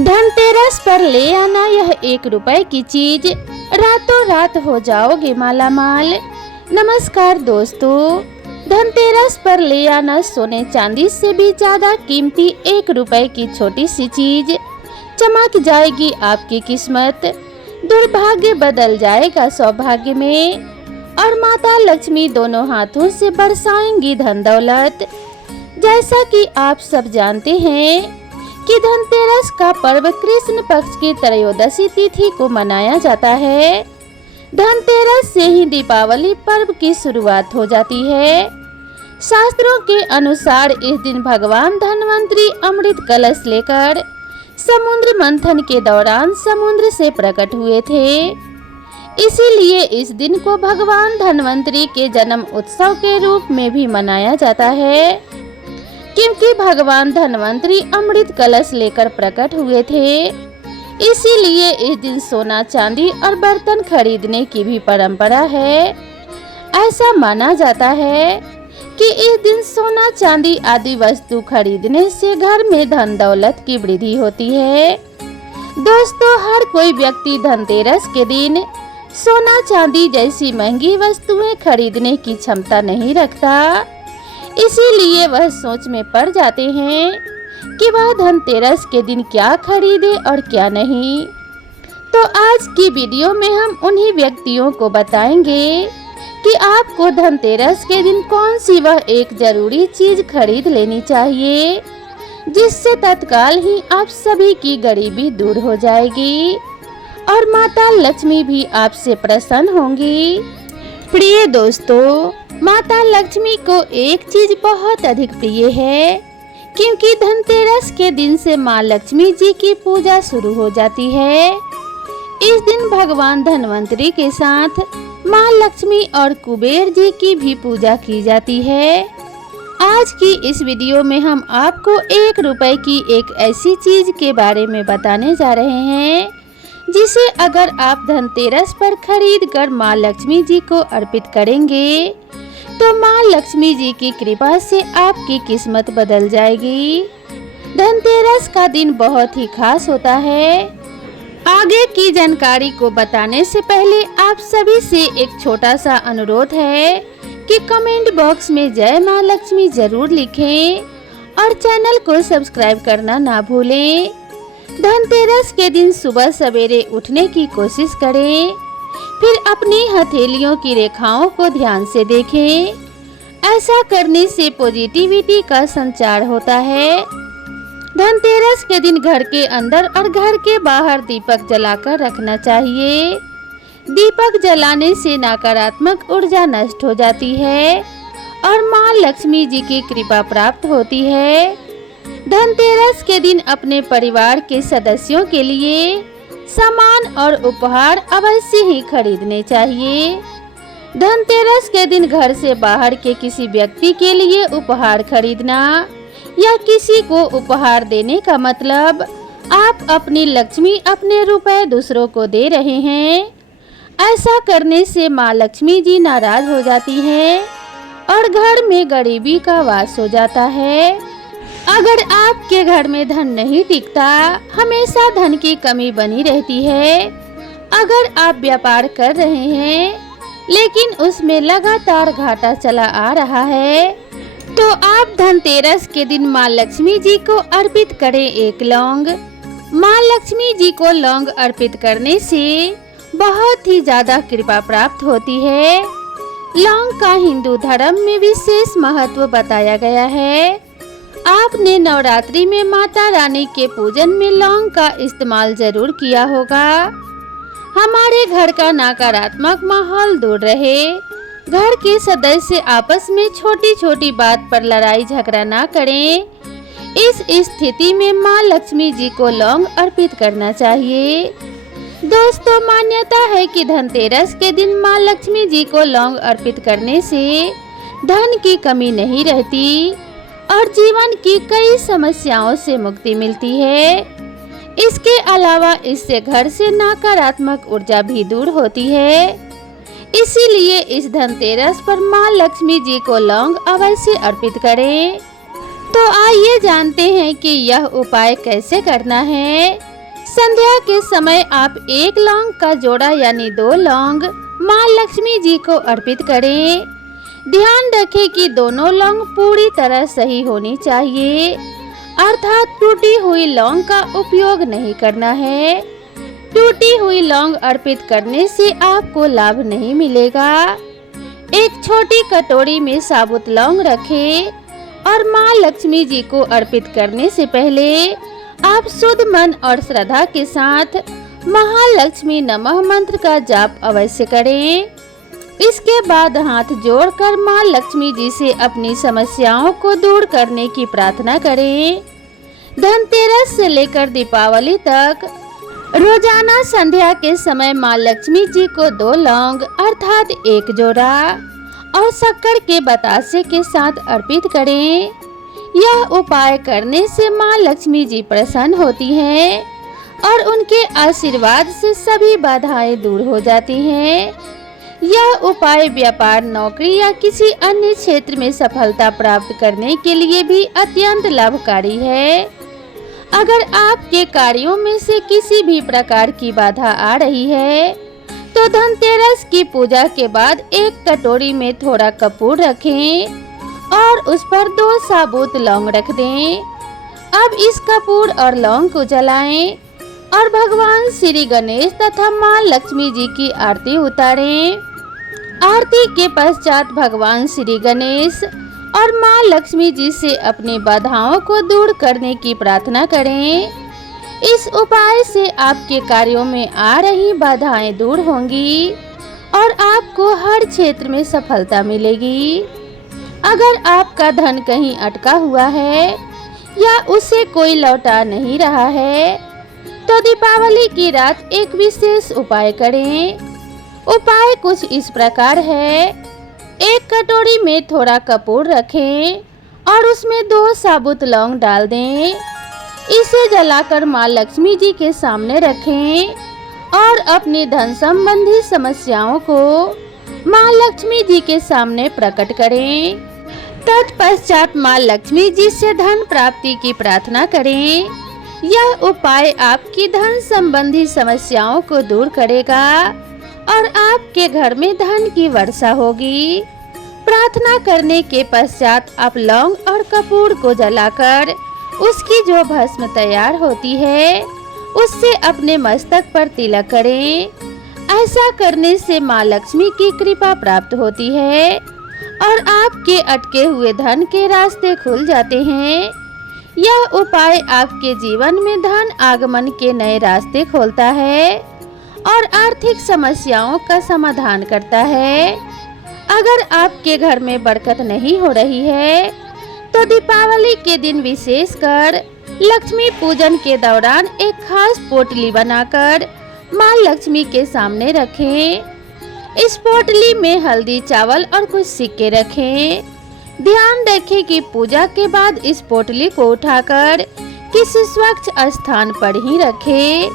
धनतेरस पर ले आना यह 1 रुपए की चीज, रातों रात हो जाओगे माला माल। नमस्कार दोस्तों, धनतेरस पर ले आना सोने चांदी से भी ज्यादा कीमती 1 रुपए की छोटी सी चीज। चमक जाएगी आपकी किस्मत, दुर्भाग्य बदल जाएगा सौभाग्य में, और माता लक्ष्मी दोनों हाथों से बरसाएंगी धन दौलत। जैसा कि आप सब जानते हैं कि धनतेरस का पर्व कृष्ण पक्ष की त्रयोदशी तिथि को मनाया जाता है। धनतेरस से ही दीपावली पर्व की शुरुआत हो जाती है। शास्त्रों के अनुसार इस दिन भगवान धन्वंतरी अमृत कलश लेकर समुद्र मंथन के दौरान समुद्र से प्रकट हुए थे। इसीलिए इस दिन को भगवान धन्वंतरी के जन्म उत्सव के रूप में भी मनाया जाता है, क्योंकि भगवान धन्वंतरी अमृत कलश लेकर प्रकट हुए थे। इसीलिए इस दिन सोना चांदी और बर्तन खरीदने की भी परंपरा है। ऐसा माना जाता है कि इस दिन सोना चांदी आदि वस्तु खरीदने से घर में धन दौलत की वृद्धि होती है। दोस्तों, हर कोई व्यक्ति धनतेरस के दिन सोना चांदी जैसी महंगी वस्तुएं खरीदने की क्षमता नहीं रखता। इसीलिए वह सोच में पड़ जाते हैं कि वह धनतेरस के दिन क्या खरीदे और क्या नहीं। तो आज की वीडियो में हम उन्हीं व्यक्तियों को बताएंगे कि आपको धनतेरस के दिन कौन सी वह एक जरूरी चीज खरीद लेनी चाहिए, जिससे तत्काल ही आप सभी की गरीबी दूर हो जाएगी और माता लक्ष्मी भी आपसे प्रसन्न होंगी। प्रिय दोस्तों, माता लक्ष्मी को एक चीज बहुत अधिक प्रिय है, क्योंकि धनतेरस के दिन से माँ लक्ष्मी जी की पूजा शुरू हो जाती है। इस दिन भगवान धन्वंतरी के साथ माँ लक्ष्मी और कुबेर जी की भी पूजा की जाती है। आज की इस वीडियो में हम आपको 1 रुपए की एक ऐसी चीज के बारे में बताने जा रहे हैं, जिसे अगर आप धनतेरस पर खरीद कर माँ लक्ष्मी जी को अर्पित करेंगे तो माँ लक्ष्मी जी की कृपा से आपकी किस्मत बदल जाएगी। धनतेरस का दिन बहुत ही खास होता है। आगे की जानकारी को बताने से पहले आप सभी से एक छोटा सा अनुरोध है कि कमेंट बॉक्स में जय माँ लक्ष्मी जरूर लिखें और चैनल को सब्सक्राइब करना ना भूलें। धनतेरस के दिन सुबह सवेरे उठने की कोशिश करें, फिर अपनी हथेलियों की रेखाओं को ध्यान से देखें। ऐसा करने से पॉजिटिविटी का संचार होता है। धनतेरस के दिन घर के अंदर और घर के बाहर दीपक जलाकर रखना चाहिए। दीपक जलाने से नकारात्मक ऊर्जा नष्ट हो जाती है और माँ लक्ष्मी जी की कृपा प्राप्त होती है। धनतेरस के दिन अपने परिवार के सदस्यों के लिए सामान और उपहार अवश्य ही खरीदने चाहिए। धनतेरस के दिन घर से बाहर के किसी व्यक्ति के लिए उपहार खरीदना या किसी को उपहार देने का मतलब आप अपनी लक्ष्मी अपने रुपए दूसरों को दे रहे हैं। ऐसा करने से माँ लक्ष्मी जी नाराज हो जाती हैं और घर में गरीबी का वास हो जाता है। अगर आपके घर में धन नहीं टिकता, हमेशा धन की कमी बनी रहती है। अगर आप व्यापार कर रहे हैं लेकिन उसमें लगातार घाटा चला आ रहा है, तो आप धनतेरस के दिन माँ लक्ष्मी जी को अर्पित करें 1 लौंग। माँ लक्ष्मी जी को लौंग अर्पित करने से बहुत ही ज्यादा कृपा प्राप्त होती है। लौंग का हिंदू धर्म में विशेष महत्व बताया गया है। आपने नवरात्रि में माता रानी के पूजन में लौंग का इस्तेमाल जरूर किया होगा। हमारे घर का नकारात्मक माहौल दूर रहे, घर के सदस्य आपस में छोटी छोटी बात पर लड़ाई झगड़ा ना करें, इस स्थिति में माँ लक्ष्मी जी को लौंग अर्पित करना चाहिए। दोस्तों, मान्यता है कि धनतेरस के दिन माँ लक्ष्मी जी को लौंग अर्पित करने से धन की कमी नहीं रहती और जीवन की कई समस्याओं से मुक्ति मिलती है। इसके अलावा इससे घर से नकारात्मक ऊर्जा भी दूर होती है। इसीलिए इस धनतेरस पर माँ लक्ष्मी जी को लौंग अवश्य अर्पित करें। तो आइए जानते हैं कि यह उपाय कैसे करना है। संध्या के समय आप एक लौंग का जोड़ा यानी 2 लौंग माँ लक्ष्मी जी को अर्पित करें। ध्यान रखें कि दोनों लौंग पूरी तरह सही होनी चाहिए, अर्थात टूटी हुई लौंग का उपयोग नहीं करना है। टूटी हुई लौंग अर्पित करने से आपको लाभ नहीं मिलेगा। एक छोटी कटोरी में साबुत लौंग रखें और माँ लक्ष्मी जी को अर्पित करने से पहले आप शुद्ध मन और श्रद्धा के साथ महालक्ष्मी नमः मंत्र का जाप अवश्य करें। इसके बाद हाथ जोड़कर माँ लक्ष्मी जी से अपनी समस्याओं को दूर करने की प्रार्थना करें। धनतेरस से लेकर दीपावली तक रोजाना संध्या के समय माँ लक्ष्मी जी को 2 लौंग अर्थात 1 जोड़ा और शक्कर के बतासे के साथ अर्पित करें। यह उपाय करने से माँ लक्ष्मी जी प्रसन्न होती हैं और उनके आशीर्वाद से सभी बाधाएं दूर हो जाती हैं। यह उपाय व्यापार, नौकरी या किसी अन्य क्षेत्र में सफलता प्राप्त करने के लिए भी अत्यंत लाभकारी है। अगर आपके कार्यों में से किसी भी प्रकार की बाधा आ रही है तो धनतेरस की पूजा के बाद एक कटोरी में थोड़ा कपूर रखें और उस पर 2 साबुत लौंग रख दें। अब इस कपूर और लौंग को जलाएं और भगवान श्री गणेश तथा माँ लक्ष्मी जी की आरती उतारें। आरती के पश्चात भगवान श्री गणेश और माँ लक्ष्मी जी से अपनी बाधाओं को दूर करने की प्रार्थना करें। इस उपाय से आपके कार्यों में आ रही बाधाएं दूर होंगी और आपको हर क्षेत्र में सफलता मिलेगी। अगर आपका धन कहीं अटका हुआ है या उसे कोई लौटा नहीं रहा है तो दीपावली की रात एक विशेष उपाय करें। उपाय कुछ इस प्रकार है। एक कटोरी में थोड़ा कपूर रखें और उसमें 2 साबुत लौंग डाल दें। इसे जलाकर माँ लक्ष्मी जी के सामने रखें और अपनी धन संबंधी समस्याओं को माँ लक्ष्मी जी के सामने प्रकट करें। तत्पश्चात माँ लक्ष्मी जी से धन प्राप्ति की प्रार्थना करें। यह उपाय आपकी धन संबंधी समस्याओं को दूर करेगा और आपके घर में धन की वर्षा होगी। प्रार्थना करने के पश्चात आप लौंग और कपूर को जलाकर उसकी जो भस्म तैयार होती है उससे अपने मस्तक पर तिलक करें। ऐसा करने से माँ लक्ष्मी की कृपा प्राप्त होती है और आपके अटके हुए धन के रास्ते खुल जाते हैं। यह उपाय आपके जीवन में धन आगमन के नए रास्ते खोलता है और आर्थिक समस्याओं का समाधान करता है। अगर आपके घर में बरकत नहीं हो रही है तो दीपावली के दिन विशेषकर लक्ष्मी पूजन के दौरान एक खास पोटली बनाकर माँ लक्ष्मी के सामने रखें। इस पोटली में हल्दी, चावल और कुछ सिक्के रखें। ध्यान रखें कि पूजा के बाद इस पोटली को उठाकर किसी स्वच्छ स्थान पर ही रखें,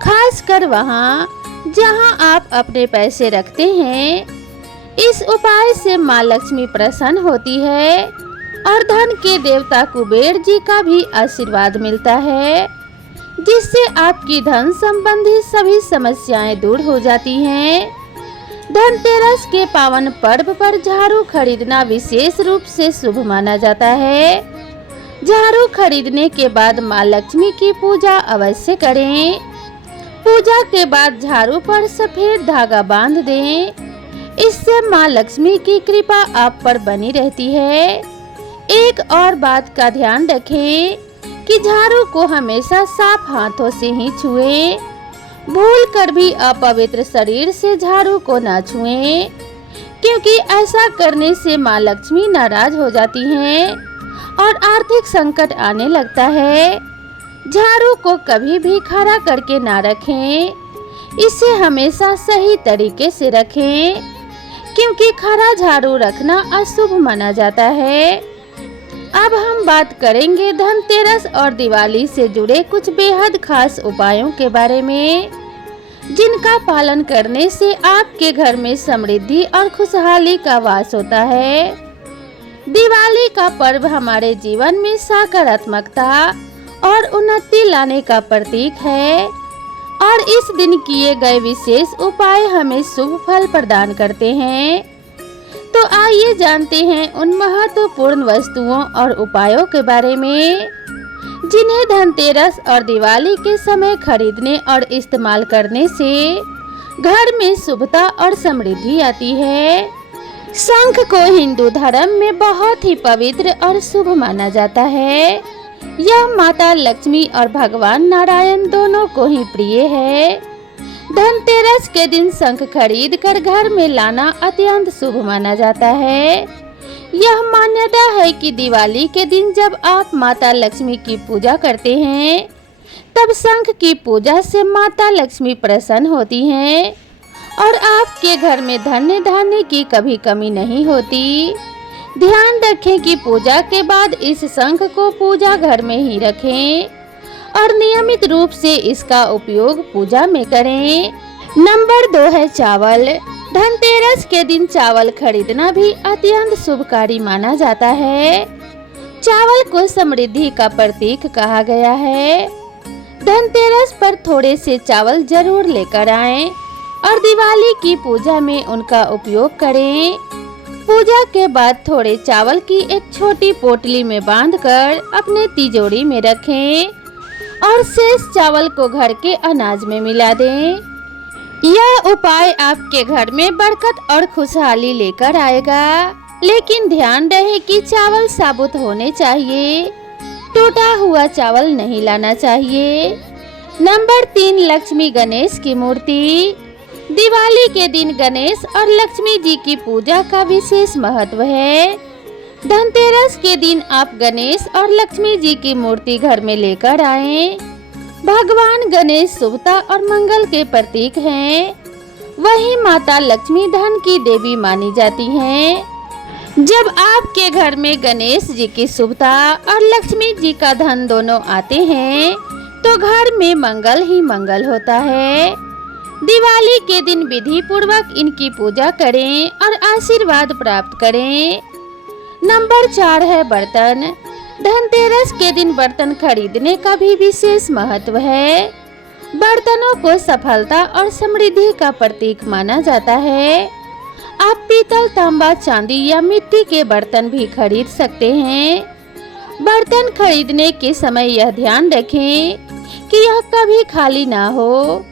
खासकर वहां जहां आप अपने पैसे रखते हैं। इस उपाय से माँ लक्ष्मी प्रसन्न होती है और धन के देवता कुबेर जी का भी आशीर्वाद मिलता है, जिससे आपकी धन संबंधी सभी समस्याएं दूर हो जाती हैं। धनतेरस के पावन पर्व पर झाड़ू खरीदना विशेष रूप से शुभ माना जाता है। झाड़ू खरीदने के बाद माँ लक्ष्मी की पूजा अवश्य करें। पूजा के बाद झाड़ू पर सफेद धागा बांध दें। इससे माँ लक्ष्मी की कृपा आप पर बनी रहती है। एक और बात का ध्यान रखें कि झाड़ू को हमेशा साफ हाथों से ही छुएं। भूल कर भी अपवित्र शरीर से झाड़ू को ना छुएं, क्योंकि ऐसा करने से माँ लक्ष्मी नाराज हो जाती हैं और आर्थिक संकट आने लगता है। झाड़ू को कभी भी खड़ा करके ना रखें, इसे हमेशा सही तरीके से रखें, क्योंकि खड़ा झाड़ू रखना अशुभ माना जाता है। अब हम बात करेंगे धनतेरस और दिवाली से जुड़े कुछ बेहद खास उपायों के बारे में, जिनका पालन करने से आपके घर में समृद्धि और खुशहाली का वास होता है। दिवाली का पर्व हमारे जीवन में सकारात्मकता और उन्नति लाने का प्रतीक है और इस दिन किए गए विशेष उपाय हमें शुभ फल प्रदान करते हैं। तो आइए जानते हैं उन महत्वपूर्ण वस्तुओं और उपायों के बारे में जिन्हें धनतेरस और दिवाली के समय खरीदने और इस्तेमाल करने से घर में शुभता और समृद्धि आती है। शंख को हिंदू धर्म में बहुत ही पवित्र और शुभ माना जाता है। यह माता लक्ष्मी और भगवान नारायण दोनों को ही प्रिय है। धनतेरस के दिन शंख खरीद कर घर में लाना अत्यंत शुभ माना जाता है। यह मान्यता है कि दिवाली के दिन जब आप माता लक्ष्मी की पूजा करते हैं तब शंख की पूजा से माता लक्ष्मी प्रसन्न होती हैं और आपके घर में धन्य धान्य की कभी कमी नहीं होती। ध्यान रखें कि पूजा के बाद इस शंख को पूजा घर में ही रखें और नियमित रूप से इसका उपयोग पूजा में करें। नंबर 2 है चावल। धनतेरस के दिन चावल खरीदना भी अत्यंत शुभकारी माना जाता है। चावल को समृद्धि का प्रतीक कहा गया है। धनतेरस पर थोड़े से चावल जरूर लेकर आएं और दिवाली की पूजा में उनका उपयोग करें। पूजा के बाद थोड़े चावल की एक छोटी पोटली में बांधकर अपने तिजोरी में रखें और शेष चावल को घर के अनाज में मिला दें। यह उपाय आपके घर में बरकत और खुशहाली लेकर आएगा, लेकिन ध्यान रहे कि चावल साबुत होने चाहिए, टूटा हुआ चावल नहीं लाना चाहिए। नंबर 3 लक्ष्मी गणेश की मूर्ति। दिवाली के दिन गणेश और लक्ष्मी जी की पूजा का विशेष महत्व है। धनतेरस के दिन आप गणेश और लक्ष्मी जी की मूर्ति घर में लेकर आएं। भगवान गणेश शुभता और मंगल के प्रतीक हैं। वहीं माता लक्ष्मी धन की देवी मानी जाती हैं। जब आपके घर में गणेश जी की शुभता और लक्ष्मी जी का धन दोनों आते हैं तो घर में मंगल ही मंगल होता है। दिवाली के दिन विधि पूर्वक इनकी पूजा करें और आशीर्वाद प्राप्त करें। नंबर 4 है बर्तन। धनतेरस के दिन बर्तन खरीदने का भी विशेष महत्व है। बर्तनों को सफलता और समृद्धि का प्रतीक माना जाता है। आप पीतल, तांबा, चांदी या मिट्टी के बर्तन भी खरीद सकते हैं। बर्तन खरीदने के समय यह ध्यान रखें कि यह कभी खाली ना हो।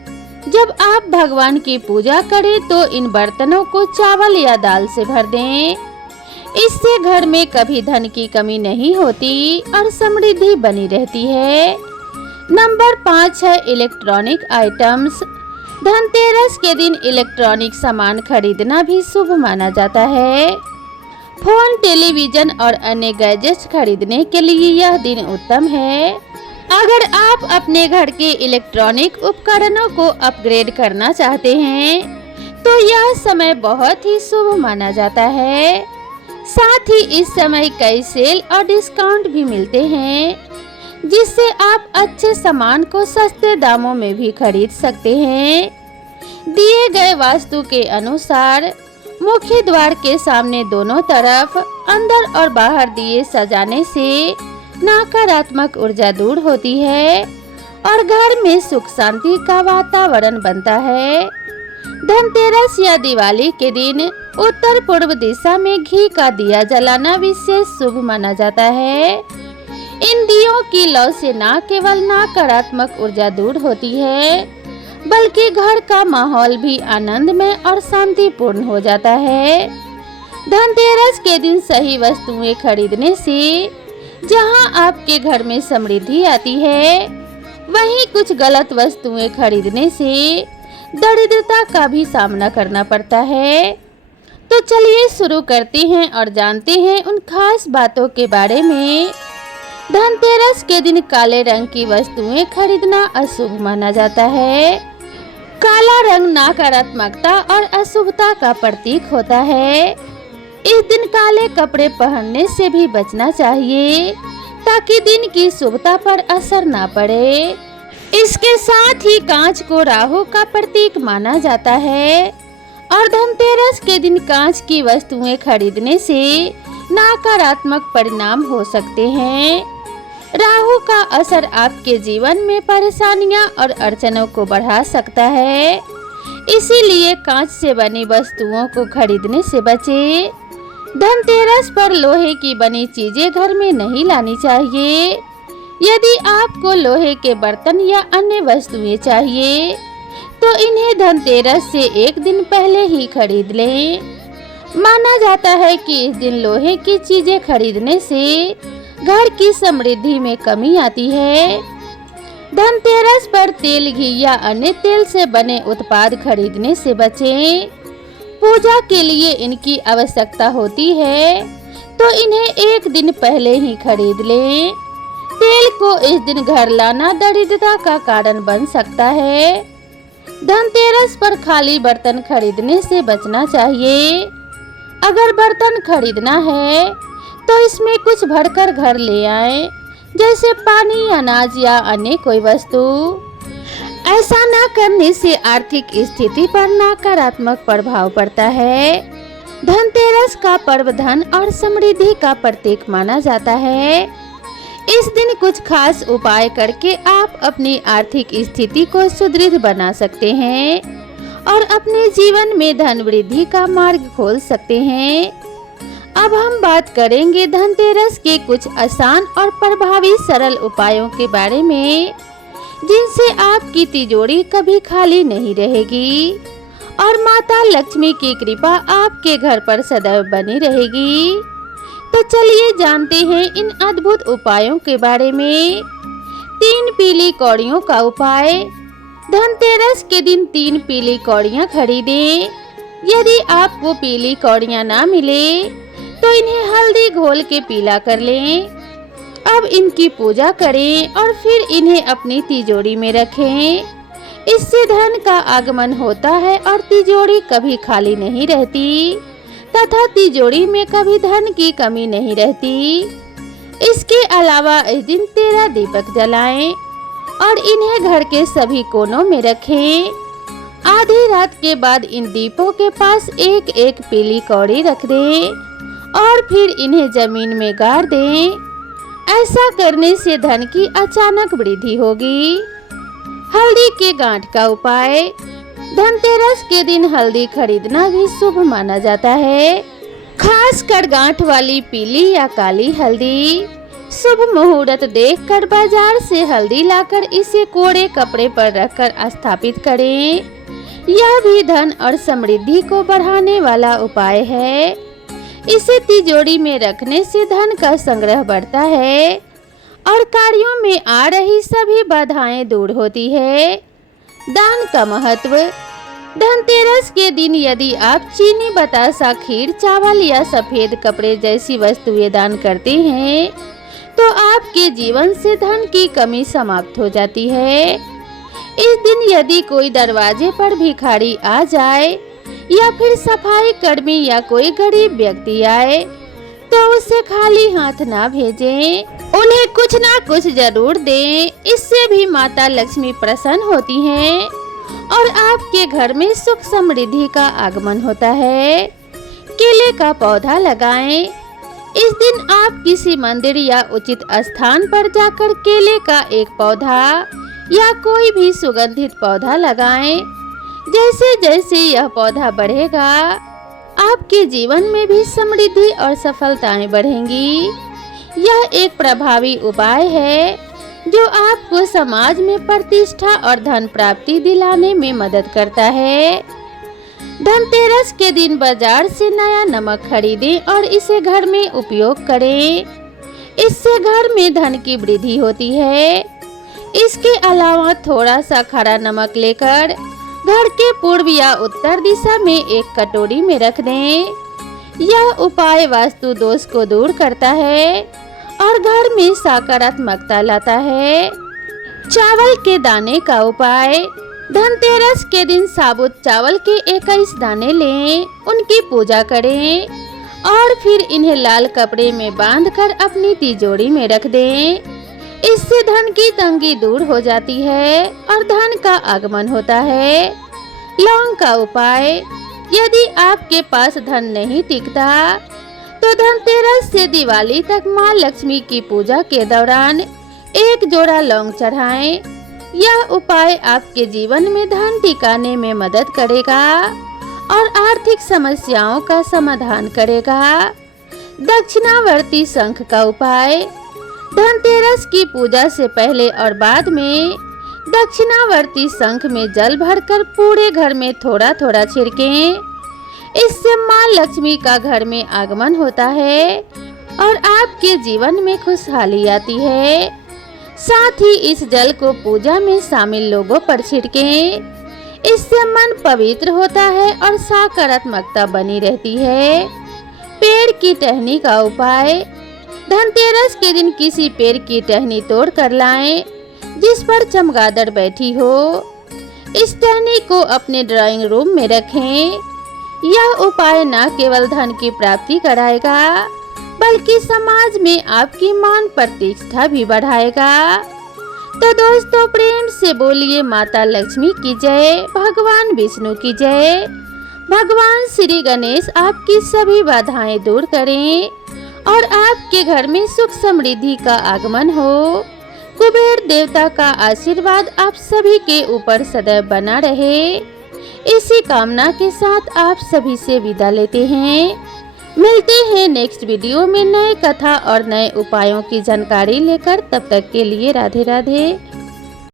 जब आप भगवान की पूजा करें तो इन बर्तनों को चावल या दाल से भर दें। इससे घर में कभी धन की कमी नहीं होती और समृद्धि बनी रहती है। नंबर 5 है इलेक्ट्रॉनिक आइटम्स। धनतेरस के दिन इलेक्ट्रॉनिक सामान खरीदना भी शुभ माना जाता है। फोन, टेलीविजन और अन्य गैजेट्स खरीदने के लिए यह दिन उत्तम है। अगर आप अपने घर के इलेक्ट्रॉनिक उपकरणों को अपग्रेड करना चाहते हैं तो यह समय बहुत ही शुभ माना जाता है। साथ ही इस समय कई सेल और डिस्काउंट भी मिलते हैं जिससे आप अच्छे सामान को सस्ते दामों में भी खरीद सकते हैं। दिए गए वास्तु के अनुसार मुख्य द्वार के सामने दोनों तरफ अंदर और बाहर दिए सजाने से नकारात्मक ऊर्जा दूर होती है और घर में सुख शांति का वातावरण बनता है। धनतेरस या दिवाली के दिन उत्तर पूर्व दिशा में घी का दिया जलाना विशेष शुभ माना जाता है। इन दियों की लौ से न केवल नकारात्मक ऊर्जा दूर होती है बल्कि घर का माहौल भी आनंदमय और शांतिपूर्ण हो जाता है। धनतेरस के दिन सही वस्तुएं खरीदने से जहां आपके घर में समृद्धि आती है, वहीं कुछ गलत वस्तुएं खरीदने से दरिद्रता का भी सामना करना पड़ता है। तो चलिए शुरू करते हैं और जानते हैं उन खास बातों के बारे में। धनतेरस के दिन काले रंग की वस्तुएं खरीदना अशुभ माना जाता है। काला रंग नकारात्मकता और अशुभता का प्रतीक होता है। इस दिन काले कपड़े पहनने से भी बचना चाहिए ताकि दिन की शुभता पर असर ना पड़े। इसके साथ ही कांच को राहु का प्रतीक माना जाता है और धनतेरस के दिन कांच की वस्तुएं खरीदने से नकारात्मक परिणाम हो सकते हैं। राहु का असर आपके जीवन में परेशानियां और अड़चनों को बढ़ा सकता है, इसीलिए कांच से बनी वस्तुओं को खरीदने से बचें। धनतेरस पर लोहे की बनी चीजें घर में नहीं लानी चाहिए। यदि आपको लोहे के बर्तन या अन्य वस्तुएं चाहिए तो इन्हें धनतेरस से एक दिन पहले ही खरीद लें। माना जाता है कि इस दिन लोहे की चीजें खरीदने से घर की समृद्धि में कमी आती है। धनतेरस पर तेल, घी या अन्य तेल से बने उत्पाद खरीदने से बचें। पूजा के लिए इनकी आवश्यकता होती है तो इन्हें एक दिन पहले ही खरीद लें। तेल को इस दिन घर लाना दरिद्रता का कारण बन सकता है। धनतेरस पर खाली बर्तन खरीदने से बचना चाहिए। अगर बर्तन खरीदना है तो इसमें कुछ भरकर घर ले आएं, जैसे पानी, अनाज या अन्य कोई वस्तु। ऐसा न करने से आर्थिक स्थिति पर नकारात्मक प्रभाव पड़ता है। धनतेरस का पर्व धन और समृद्धि का प्रतीक माना जाता है। इस दिन कुछ खास उपाय करके आप अपनी आर्थिक स्थिति को सुदृढ़ बना सकते हैं और अपने जीवन में धन वृद्धि का मार्ग खोल सकते हैं। अब हम बात करेंगे धनतेरस के कुछ आसान और प्रभावी सरल उपायों के बारे में, जिनसे आपकी तिजोरी कभी खाली नहीं रहेगी और माता लक्ष्मी की कृपा आपके घर पर सदैव बनी रहेगी। तो चलिए जानते हैं इन अद्भुत उपायों के बारे में। 3 पीली कौड़ियों का उपाय। धनतेरस के दिन 3 पीली कौड़ियाँ खरीदें। यदि आपको पीली कौड़ियाँ ना मिले तो इन्हें हल्दी घोल के पीला कर लें। अब इनकी पूजा करें और फिर इन्हें अपनी तिजोरी में रखें। इससे धन का आगमन होता है और तिजोरी कभी खाली नहीं रहती तथा तिजोरी में कभी धन की कमी नहीं रहती। इसके अलावा इस दिन 13 दीपक जलाएं और इन्हें घर के सभी कोनों में रखें। आधी रात के बाद इन दीपों के पास एक एक पीली कौड़ी रख दें और फिर इन्हें जमीन में गाड़ दें। ऐसा करने से धन की अचानक वृद्धि होगी। हल्दी के गांठ का उपाय। धनतेरस के दिन हल्दी खरीदना भी शुभ माना जाता है, खासकर गांठ वाली पीली या काली हल्दी। शुभ मुहूर्त देखकर बाजार से हल्दी लाकर इसे कोड़े कपड़े पर रखकर स्थापित करें। यह भी धन और समृद्धि को बढ़ाने वाला उपाय है। इसे तिजोरी में रखने से धन का संग्रह बढ़ता है और कार्यों में आ रही सभी बाधाएं दूर होती है। दान का महत्व। धनतेरस के दिन यदि आप चीनी, बतासा, खीर, चावल या सफेद कपड़े जैसी वस्तुएं दान करते हैं तो आपके जीवन से धन की कमी समाप्त हो जाती है। इस दिन यदि कोई दरवाजे पर भिखारी आ जाए या फिर सफाई कर्मी या कोई गरीब व्यक्ति आए तो उसे खाली हाथ ना भेजें, उन्हें कुछ ना कुछ जरूर दें। इससे भी माता लक्ष्मी प्रसन्न होती हैं और आपके घर में सुख समृद्धि का आगमन होता है। केले का पौधा लगाएं। इस दिन आप किसी मंदिर या उचित स्थान पर जाकर केले का एक पौधा या कोई भी सुगंधित पौधा लगाएं। जैसे जैसे यह पौधा बढ़ेगा आपके जीवन में भी समृद्धि और सफलताएं बढ़ेंगी। यह एक प्रभावी उपाय है जो आपको समाज में प्रतिष्ठा और धन प्राप्ति दिलाने में मदद करता है। धनतेरस के दिन बाजार से नया नमक खरीदें और इसे घर में उपयोग करें। इससे घर में धन की वृद्धि होती है। इसके अलावा थोड़ा सा खड़ा नमक लेकर घर के पूर्व या उत्तर दिशा में एक कटोरी में रख दें। यह उपाय वास्तु दोष को दूर करता है और घर में सकारात्मकता लाता है। चावल के दाने का उपाय। धनतेरस के दिन साबुत चावल के 21 दाने लें, उनकी पूजा करें और फिर इन्हें लाल कपड़े में बांधकर अपनी तिजोरी में रख दें। इससे धन की तंगी दूर हो जाती है और धन का आगमन होता है। लौंग का उपाय। यदि आपके पास धन नहीं टिकता तो धनतेरस से दिवाली तक माँ लक्ष्मी की पूजा के दौरान एक जोड़ा लौंग चढ़ाएं। यह उपाय आपके जीवन में धन टिकाने में मदद करेगा और आर्थिक समस्याओं का समाधान करेगा। दक्षिणावर्ती शंख का उपाय। धनतेरस की पूजा से पहले और बाद में दक्षिणावर्ती शंख में जल भरकर पूरे घर में थोड़ा थोड़ा छिड़कें। इससे मां लक्ष्मी का घर में आगमन होता है और आपके जीवन में खुशहाली आती है। साथ ही इस जल को पूजा में शामिल लोगों पर छिड़कें। इससे मन पवित्र होता है और सकारात्मकता बनी रहती है। पेड़ की टहनी का उपाय। धनतेरस के दिन किसी पेड़ की टहनी तोड़ कर लाएं जिस पर चमगादड़ बैठी हो। इस टहनी को अपने ड्राइंग रूम में रखें। यह उपाय न केवल धन की प्राप्ति कराएगा बल्कि समाज में आपकी मान प्रतिष्ठा भी बढ़ाएगा। तो दोस्तों, प्रेम से बोलिए माता लक्ष्मी की जय, भगवान विष्णु की जय। भगवान श्री गणेश आपकी सभी बाधाएं दूर करें और आपके घर में सुख समृद्धि का आगमन हो। कुबेर देवता का आशीर्वाद आप सभी के ऊपर सदैव बना रहे। इसी कामना के साथ आप सभी से विदा लेते हैं। मिलते हैं नेक्स्ट वीडियो में नए कथा और नए उपायों की जानकारी लेकर। तब तक के लिए राधे राधे।